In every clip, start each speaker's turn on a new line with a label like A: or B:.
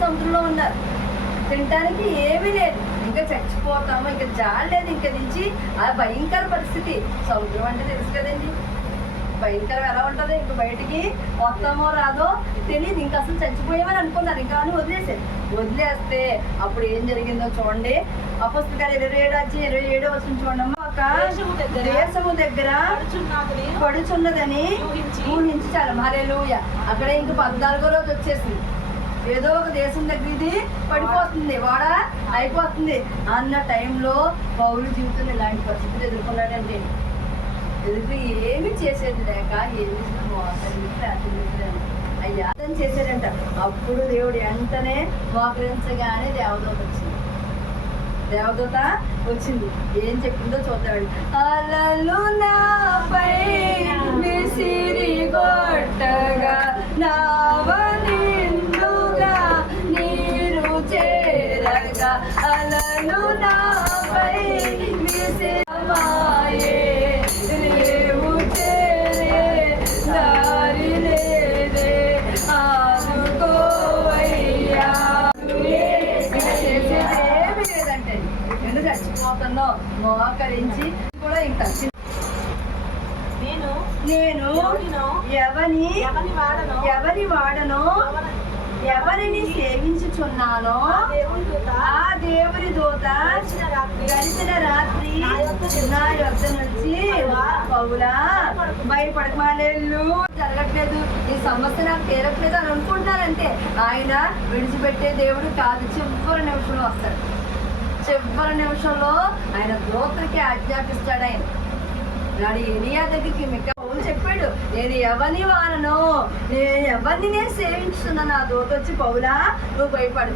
A: సముద్రంలో ఉన్నారు తినటానికి ఏమీ లేదు. ఇంకా చచ్చిపోతాము ఇంకా జాడలేదు ఇంకా నుంచి. ఆ భయంకర పరిస్థితి. సముద్రం అంటే తెలుసు కదండి. భయంకరం ఎలా ఉంటుంది ఇంక బయటికి వస్తామో రాదో తెలియదు ఇంకా అసలు చచ్చిపోయామని అనుకున్నారు. ఇంకా అని వదిలేసారు వదిలేస్తే అప్పుడు ఏం జరిగిందో చూడండి. ఆ పుస్తకాలు ఇరవై ఏడు వచ్చి ఇరవై ఏడు వచ్చిన చూడమ్మా ఒక
B: దేశము దగ్గర పడుచున్నదని ఊహించి.
A: చాలా. మరేలుయ అక్కడ ఇంక పద్నాలుగో రోజు వచ్చేసింది. ఏదో ఒక దేశం దగ్గర ఇది పడిపోతుంది వాడ అయిపోతుంది. అన్న టైంలో పౌరులు జీవితంలో ఇలాంటి పరిస్థితులు ఎదుర్కొన్నాడండి. ఎదురు ఏమి చేసేది లేక ఏమి ప్రార్థించలేదు అయ్యా అర్థం చేశాడంట. అప్పుడు దేవుడు వెంటనే మోకరించగానే దేవదూత వచ్చింది. దేవదూత వచ్చింది. ఏం చెప్పిందో చూద్దామండి. అలలు నాపై మోకరించి కూడా ఇంకా
B: నేను
A: నేను ఎవని ఎవరి వాడనో ఎవరిని సేవించుచున్నానో
B: ఆ దేవుని దూత గడిచిన రాత్రి నా యొద్ద నుంచి
A: పౌలా భయపడకమాలేళ్ళు జరగట్లేదు. ఈ సమస్య నాకు తీరట్లేదు అని అనుకుంటున్నారంటే ఆయన విడిచిపెట్టే దేవుడు కాదు. చివరి నిమిషంలో వస్తాడు. చివరి నిమిషంలో ఆయన దూతలకి ఆజ్ఞాపిస్తాడు ఆయన. నాడు ఏలియా దగ్గరికి మిక్క చెప్పాడు నేను ఎవరిని వానను నేను ఎవరిని నేను సేవించుతున్నా నా దూత వచ్చి పౌలా నువ్వు భయపడు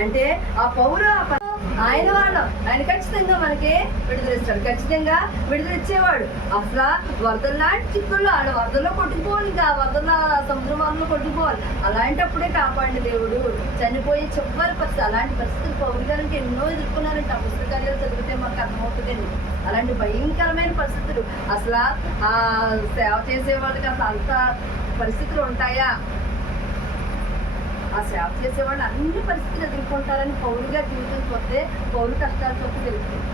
A: అంటే ఆ పౌరు ఆ ఆయన వాళ్ళం. ఆయన ఖచ్చితంగా మనకి విడుదలిస్తాడు. ఖచ్చితంగా విడుదలిచ్చేవాడు. అసలు వరదలు లాంటి చిక్కుల్లో ఆడ వరదల్లో కొట్టుకుపోవాలి ఇంకా. వరదల సముద్ర వరదలో కొట్టుకుపోవాలి. అలాంటప్పుడే కాపాడి దేవుడు. చనిపోయే చివరి పరిస్థితి అలాంటి పరిస్థితులు పౌరు గారికి ఎన్నో ఎదుర్కొన్నారంటే. ఆ పుస్తకాలు చదివితే మాకు అర్థమవుతుందండి. అలాంటి భయంకరమైన పరిస్థితులు. అసలు ఆ సేవ చేసే వాళ్ళకి అసలు అంత పరిస్థితులు ఉంటాయా? ఆ సేవ చేసే వాళ్ళు అన్ని పరిస్థితులు ఎదుర్కొంటారని పౌరుగా జీవితం చూస్తే పౌరు కష్టాలు చూస్తే తెలుస్తుంది.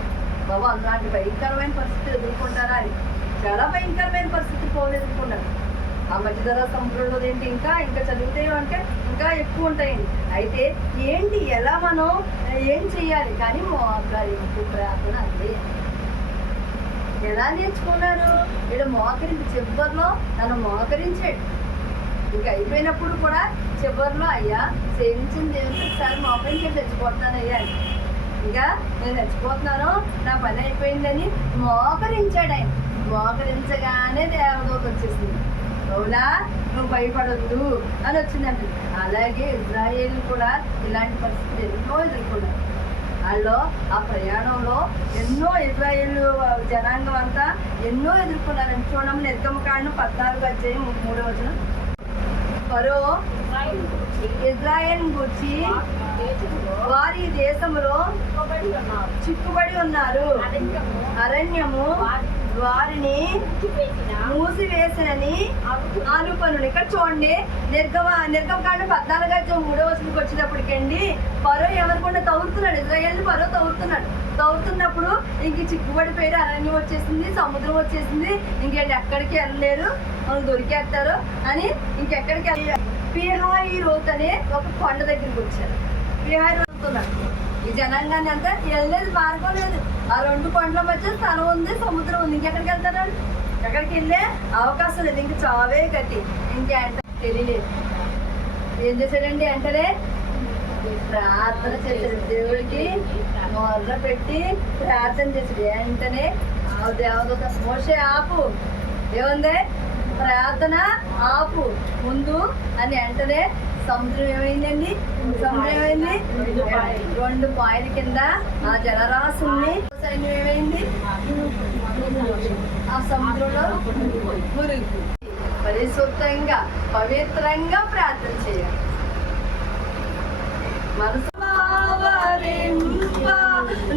A: బాబు అలాంటి భయంకరమైన పరిస్థితులు ఎదుర్కొంటారా అని. చాలా భయంకరమైన పరిస్థితులు పౌరులు ఎదుర్కొన్నారు ఆ మధ్యధర సముద్రంలో ఏంటి? ఇంకా ఇంకా చదివితే అంటే ఇంకా ఎక్కువ ఉంటాయండి. అయితే ఏంటి ఎలా మనం ఏం చెయ్యాలి కానీ మోకారింపు ప్రార్థన అదే. ఎలా నేర్చుకున్నారు? ఇక్కడ మోకరించి చివరిలో నన్ను మోకరించాడు. ఇంకా అయిపోయినప్పుడు కూడా చివరిలో అయ్యా సేవించిన దేవుడికి ఒకసారి మోకరించి చచ్చిపోతున్నాను అయ్యా ఇంకా నేను చచ్చిపోతున్నాను నా పని అయిపోయిందని మోకరించాడు ఆయన. మోకరించగానే దేవదూత వచ్చేసింది. అవునా? నువ్వు భయపడొద్దు అని వచ్చిందండి అలాగే ఇజ్రాయేల్ కూడా ఇలాంటి పరిస్థితులు ఎన్నో ఎదుర్కొన్నారు. వాళ్ళు ఆ ప్రయాణంలో ఎన్నో ఇజ్రాయేల్ జనాంగం అంతా ఎన్నో ఎదుర్కొన్నారని చూడడం. నిర్గమ కాండం పద్నాలుగు వచ్చాయి మూడో వచ్చిన ఫరో ఇజ్రాయెల్ గురించి వారి దేశంలో చిక్కుబడి ఉన్నారు.
B: అరణ్యము
A: వారిని
B: మూసివేసిన
A: మూసివేసినని అనుపనుడు ఇక్కడ చూడండి నిర్గమ నిర్గమ కాండ పద్నాలుగు అధ్యాయం మూడో వచనంకి వచ్చేటప్పటికండి పరో ఎవరికుండా తవ్వుతున్నాడు ఇజ్రాయల్ని పరో తవ్వుతున్నాడు. తవ్వుతున్నప్పుడు ఇంక చిక్కుబడి పేరు అరణ్యం వచ్చేసింది సముద్రం వచ్చేసింది ఇంకేంటి ఎక్కడికి వెళ్ళలేరు వాళ్ళు దొరికేస్తారు అని ఇంకెక్కడికి వెళ్ళారు పిహాయి రోత్ అనే ఒక కొండ దగ్గరికి వచ్చారు. పిహాయి రోతున్నాడు ఈ జనాంగాన్ని అంతా వెళ్ళలేదు మార్గం లేదు. ఆ రెండు కొండల మధ్య స్థలం ఉంది సముద్రం ఉంది. ఇంకెక్కడికి వెళ్తారు ఎక్కడికి వెళ్ళే అవకాశం లేదు. ఇంక చావే ఇంకే అంట తెలియలేదు. ఏం చేశాడండి? అంటారే ప్రార్థన చేశాడు. దేవుడికి మొదలు పెట్టి ప్రార్థన చేశాడు. వెంటనే ఆ దేవదూత మోసే ఆపు. ఏముంది? ప్రార్థన ఆపు. ముందు అని వెంటనే సముద్రం ఏమైందండి? సముద్రం ఏమైంది?
B: రెండు పాయలు.
A: పాయల కింద ఆ జలరాశుల్ని సైన్యం ఏమైంది ఆ సముద్రంలో మురుగు పరిశుద్ధంగా పవిత్రంగా ప్రార్థన చేయాలి మనసు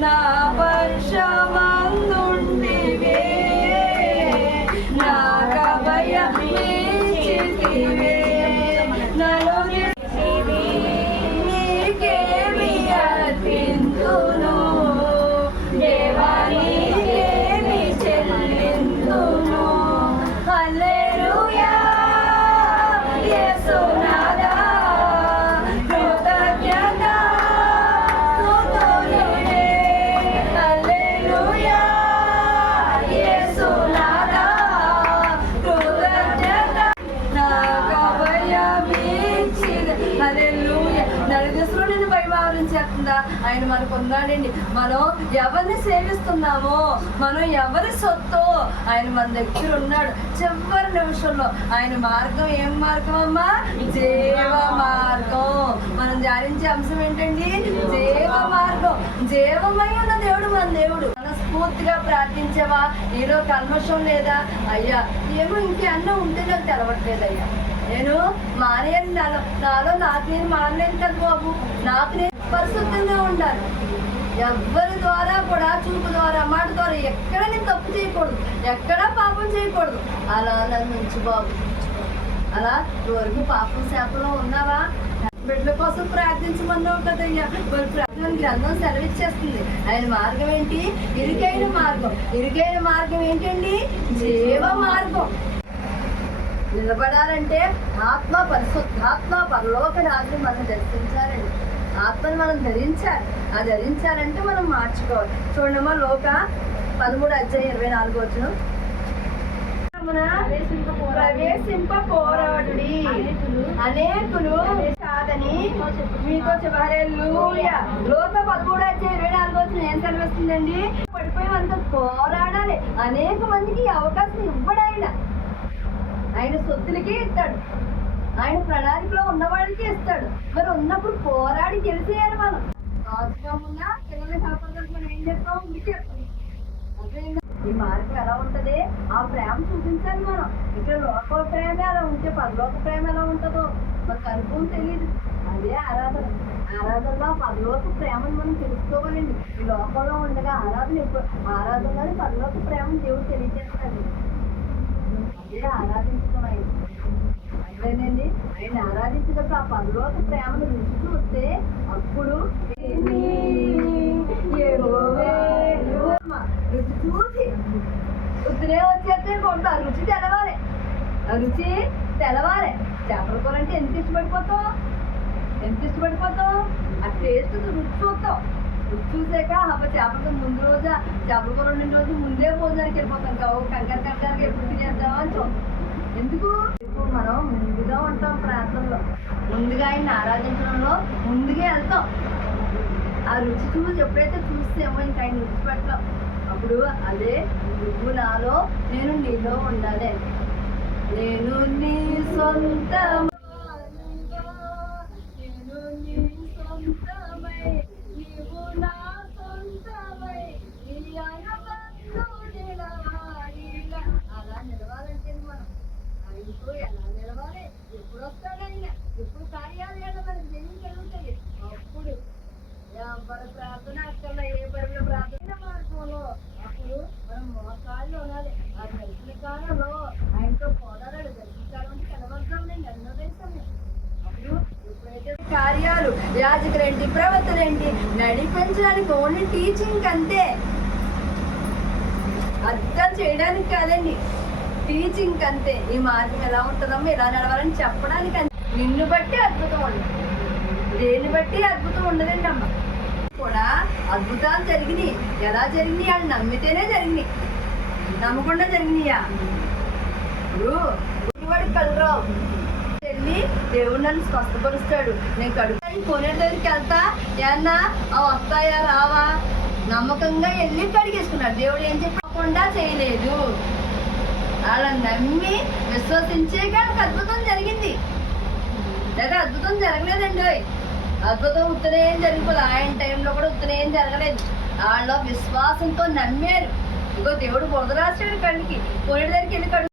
A: నా ఆవరించేస్తుందా ఆయన మనకు ఉన్నాడండి మనం ఎవరిని సేవిస్తున్నామో మనం ఎవరి సొత్తు ఆయన మన దగ్గర ఉన్నాడు. చివరి నిమిషంలో ఆయన మార్గం ఏం మార్గం అమ్మా? జీవ మార్గం. మనం ధ్యానించే అంశం ఏంటండి? జీవ మార్గం. జీవమై ఉన్న దేవుడు మన దేవుడు. మనస్ఫూర్తిగా ప్రార్థించావా? నీలో కల్మషం లేదా? అయ్యా ఏమో ఇంకేమన్నా ఉంటే నాకు తెలవట్లేదు అయ్యా నేను మానేయండి నాలో. నాలో నాకు నేను మానలేను కదా బాబు. నాకు నేను పరిశుద్ధంగా ఉండాలి. ఎవ్వరి ద్వారా కూడా చూపు ద్వారా మాట ద్వారా ఎక్కడ నేను తప్పు చేయకూడదు ఎక్కడా పాపం చేయకూడదు అలా నన్ను ఉంచు బాబు అలా ఇవరకు పాపం శాపంలో ఉన్నావా? బిడ్డల కోసం ప్రార్థించమన్నావు కదయ్యా. మరి ప్రార్థన గ్రంథం సెలవిచ్చేస్తుంది. ఆయన మార్గం ఏంటి? ఇరుకైన మార్గం. ఇరుకైన మార్గం ఏంటండి? జీవ మార్గం. నిలబడాలంటే ఆత్మ పరిశుద్ధాత్మ పరలోక రాజు మనం దర్శించాలండి ఆత్మను మనం ధరించాలి. ఆ ధరించాలంటే మనం మార్చుకోవాలి. చూడమ్మా లోక పదమూడు అధ్యాయం ఇరవై నాలుగు వచ్చిన ప్రవేశింప పోరాడుడి. అనేకులు కాదని చెప్పారేలుయ లోక పదమూడు అధ్యాయం ఇరవై నాలుగు వచ్చిన ఏం సెలవిస్తుందండి? పడిపోయి అంత పోరాడాలి. అనేక మందికి అవకాశం ఇవ్వడాయన ఆయన సొత్తులకే ఇస్తాడు. ఆయన ప్రణాళికలో ఉన్నవాడికి ఇస్తాడు మరి ఉన్నప్పుడు పోరాడి గెలిచేయాలి మనం. రాజకీయంగా పిల్లల్ని కాపాడాలి మనం ఏం చేస్తాం? విడిచేస్తాం అర్థమైందా? ఈ మార్గం ఎలా ఉంటది? ఆ ప్రేమ చూపించాలి మనం. ఇక్కడ లోక ప్రేమ ఎలా ఉంటే పరలోక ప్రేమ ఎలా ఉంటుందో మనకు అనుభవం తెలియదు అదే ఆరాధన. ఆరాధనలో పరలోక ప్రేమను మనం తెలుసుకోవాలండి. ఈ లోకంలో ఉండగా ఆరాధన ఎప్పుడు ఆరాధనలోని పరలోక ప్రేమను దేవుడు తెలియజేస్తాడు. అదే ఆరాధించడం ఆయన అదేనండి ఆయన ఆరాధించినప్పుడు ఆ పరలోక ప్రేమను రుచి చూస్తే అప్పుడు రుచి చూసి ఉత్తరే వచ్చేస్తే కొంత రుచి తెలవాలి. ఆ రుచి తెలవాలి. చేపల కూర అంటే ఎంత ఇష్టపడిపోతావు? ఎంత ఇష్టపడిపోతావు? ఆ టేస్ట్ రుచి చూస్తావు. రుచి చూసాక అప్ప చేపల ముందు రోజు చేపల కూర రెండు రోజు ముందే భోజనానికి వెళ్ళిపోతాం. కావు కంగారు కంగారుగా ఎప్పుడు తినేద్దామని చూస్తాం. ఎందుకు? ఇప్పుడు మనం ముందుగా ఉంటాం ప్రాంతంలో. ముందుగా ఆయన ఆరాధించడంలో ముందుగా వెళ్తాం. ఆ రుచి చూసి ఎప్పుడైతే చూస్తేమో ఇంకా ఆయన రుచి పెట్టాం అప్పుడు అదే నువ్వు నాలో నేను నీలో ఉండాలి. నేను నీ సొంతం నేను నీ సొంతమై నీవు నా సొంతమై నీ అనుబంధు నిలవాలిలా. అలా నిలవాలంటే మనం ఆయనతో ఎలా నిలవాలి ఎప్పుడు ఇప్పుడు ఆయన ఎప్పుడు కార్యాలయాలు మనకి అప్పుడు ఎవరి ప్రార్థన అక్కడ ఏ బరువుల ప్రార్థన మార్గంలో? అప్పుడు మనం మోకాళ్ళు ఉండాలి ఆ దర్శన కాలంలో ఆయనతో పోరాడాలి దర్శన కాలం అంటే కనబడతాం ఎన్నో దేశం అప్పుడు ఎప్పుడైతే కార్యాలు యాజకులేంటి ప్రవర్తలేంటి నడిపించడానికి ఓన్లీ టీచింగ్ అంతే అర్థం చేయడానికి కాదండి. టీచింగ్ అంతే. ఈ మార్గం ఎలా ఉంటుందమ్మా ఎలా నడవాలని చెప్పడానికి అంతే. నిన్ను బట్టి అద్భుతం ఉండదు దేన్ని బట్టి అద్భుతం ఉండదండి అమ్మ. కూడా అద్భుతాలు జరిగినాయి. ఎలా జరిగినాయి? అని నమ్మితేనే జరిగినాయి. నమ్మకుండా జరిగినాయా? ఇప్పుడు కలరావు వెళ్ళి దేవుడు నన్ను స్వస్థపరుస్తాడు. నేను కడుపు కొనే దగ్గరికి వెళ్తా. ఏమన్నా అవి వస్తాయా రావా? నమ్మకంగా వెళ్ళి కడిగేసుకున్నాడు. దేవుడు ఏం చెప్పకుండా చేయలేదు. అలా నమ్మి విశ్వసించే కానీ అద్భుతం జరిగింది. లేదా అద్భుతం జరగలేదండి అద్భుతం ఉత్తనే ఏం జరిగిపోదు ఆయన టైంలో కూడా ఉత్తనేం జరగలేదు. వాళ్ళ విశ్వాసంతో నమ్మారు. ఇంకో దేవుడు బురద రాశాడు కళ్ళకి. కోడి దగ్గరికి వెళ్ళి